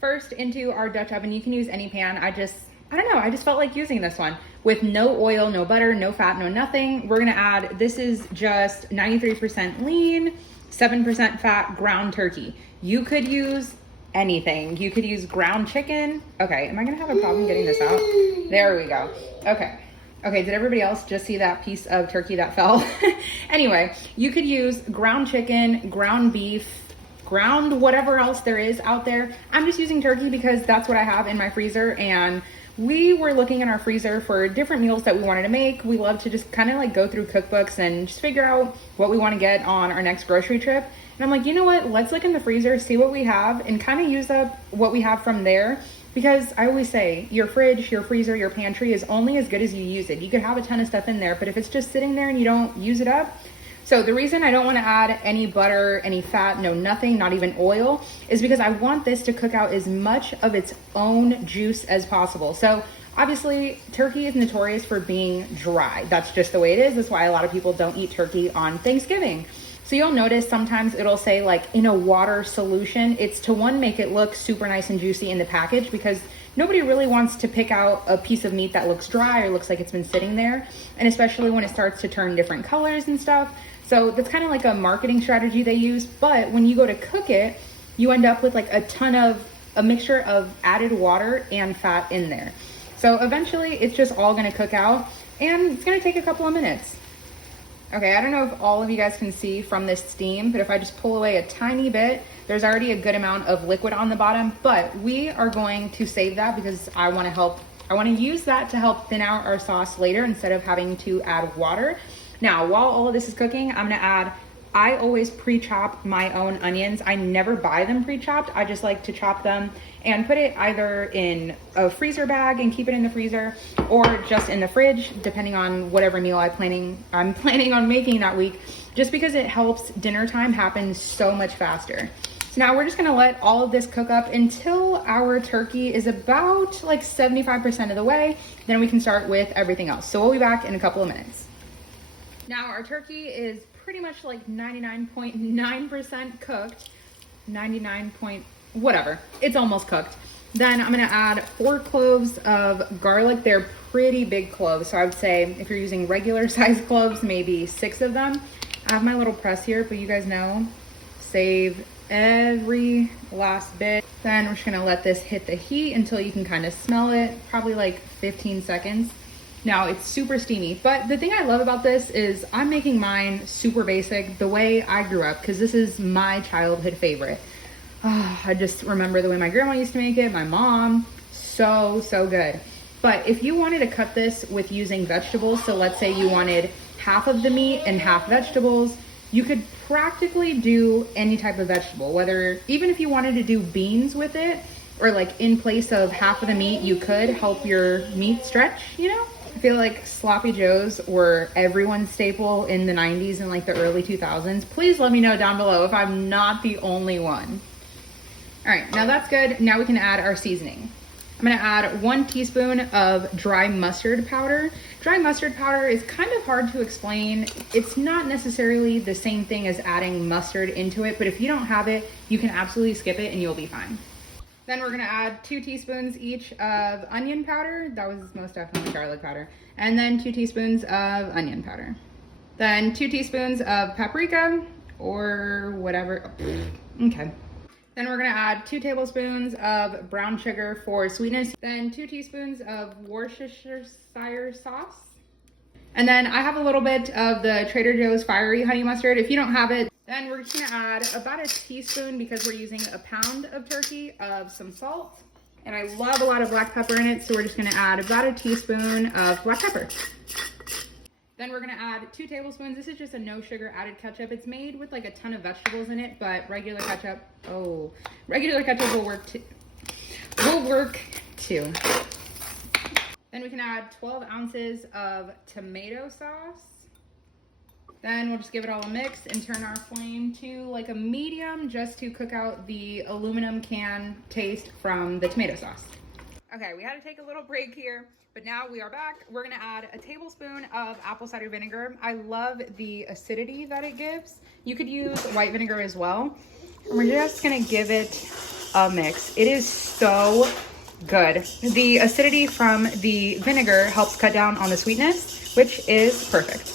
first into our Dutch oven. You can use any pan. I don't know, I just felt like using this one with no oil, no butter, no fat, no nothing. We're gonna add, this is just 93% lean, 7% fat ground turkey. You could use anything. You could use ground chicken. Okay, am I gonna have a problem getting this out? There we go. Okay. Okay, did everybody else just see that piece of turkey that fell? Anyway, you could use ground chicken, ground beef, ground whatever else there is out there. I'm just using turkey because that's what I have in my freezer, and we were looking in our freezer for different meals that we wanted to make. We love to just kind of like go through cookbooks and just figure out what we want to get on our next grocery trip. And I'm like, you know what? Let's look in the freezer, see what we have, and kind of use up what we have from there. Because I always say, your fridge, your freezer, your pantry is only as good as you use it. You could have a ton of stuff in there, but if it's just sitting there and you don't use it up. So the reason I don't want to add any butter, any fat, no nothing, not even oil, is because I want this to cook out as much of its own juice as possible. So obviously, turkey is notorious for being dry. That's just the way it is. That's why a lot of people don't eat turkey on Thanksgiving. So you'll notice sometimes it'll say like in a water solution. It's to one, make it look super nice and juicy in the package, because nobody really wants to pick out a piece of meat that looks dry or looks like it's been sitting there. And especially when it starts to turn different colors and stuff. So that's kind of like a marketing strategy they use. But when you go to cook it, you end up with like a mixture of added water and fat in there. So eventually it's just all gonna cook out, and it's gonna take a couple of minutes. Okay, I don't know if all of you guys can see from this steam, but if I just pull away a tiny bit, there's already a good amount of liquid on the bottom, but we are going to save that because I wanna use that to help thin out our sauce later instead of having to add water. Now, while all of this is cooking, I'm gonna I always pre-chop my own onions. I never buy them pre-chopped. I just like to chop them and put it either in a freezer bag and keep it in the freezer, or just in the fridge, depending on whatever meal I'm planning on making that week, just because it helps dinner time happen so much faster. So now we're just gonna let all of this cook up until our turkey is about like 75% of the way. Then we can start with everything else. So we'll be back in a couple of minutes. Now our turkey is pretty much like 99.9% cooked, 99 point whatever, it's almost cooked. Then I'm gonna add 4 cloves of garlic. They're pretty big cloves, so I would say if you're using regular size cloves, maybe 6 of them. I have my little press here, but you guys know, save every last bit. Then we're just gonna let this hit the heat until you can kind of smell it, probably like 15 seconds. Now it's super steamy, but the thing I love about this is I'm making mine super basic, the way I grew up, because this is my childhood favorite. Oh, I just remember the way my grandma used to make it, my mom, so good. But if you wanted to cut this with using vegetables, so let's say you wanted half of the meat and half vegetables, you could practically do any type of vegetable, whether, even if you wanted to do beans with it, or like in place of half of the meat, you could help your meat stretch, you know? I feel like sloppy joes were everyone's staple in the 90s and like the early 2000s. Please let me know down below if I'm not the only one. All right, now that's good. Now we can add our seasoning. I'm gonna add 1 teaspoon of dry mustard powder. Dry mustard powder is kind of hard to explain. It's not necessarily the same thing as adding mustard into it, but if you don't have it, you can absolutely skip it and you'll be fine. Then we're gonna add 2 teaspoons each of onion powder. That was most definitely garlic powder. And then 2 teaspoons of onion powder. Then 2 teaspoons of paprika or whatever. Okay. Then we're gonna add 2 tablespoons of brown sugar for sweetness. Then 2 teaspoons of Worcestershire sauce. And then I have a little bit of the Trader Joe's fiery honey mustard. If you don't have it, then we're just gonna add about a teaspoon, because we're using a pound of turkey, of some salt. And I love a lot of black pepper in it, so we're just gonna add about a teaspoon of black pepper. Then we're gonna add 2 tablespoons. This is just a no sugar added ketchup. It's made with like a ton of vegetables in it, but regular ketchup will work too. Then we can add 12 ounces of tomato sauce. Then we'll just give it all a mix and turn our flame to like a medium, just to cook out the aluminum can taste from the tomato sauce. Okay, we had to take a little break here, but now we are back. We're gonna add a tablespoon of apple cider vinegar. I love the acidity that it gives. You could use white vinegar as well. And we're just gonna give it a mix. It is so good. The acidity from the vinegar helps cut down on the sweetness, which is perfect.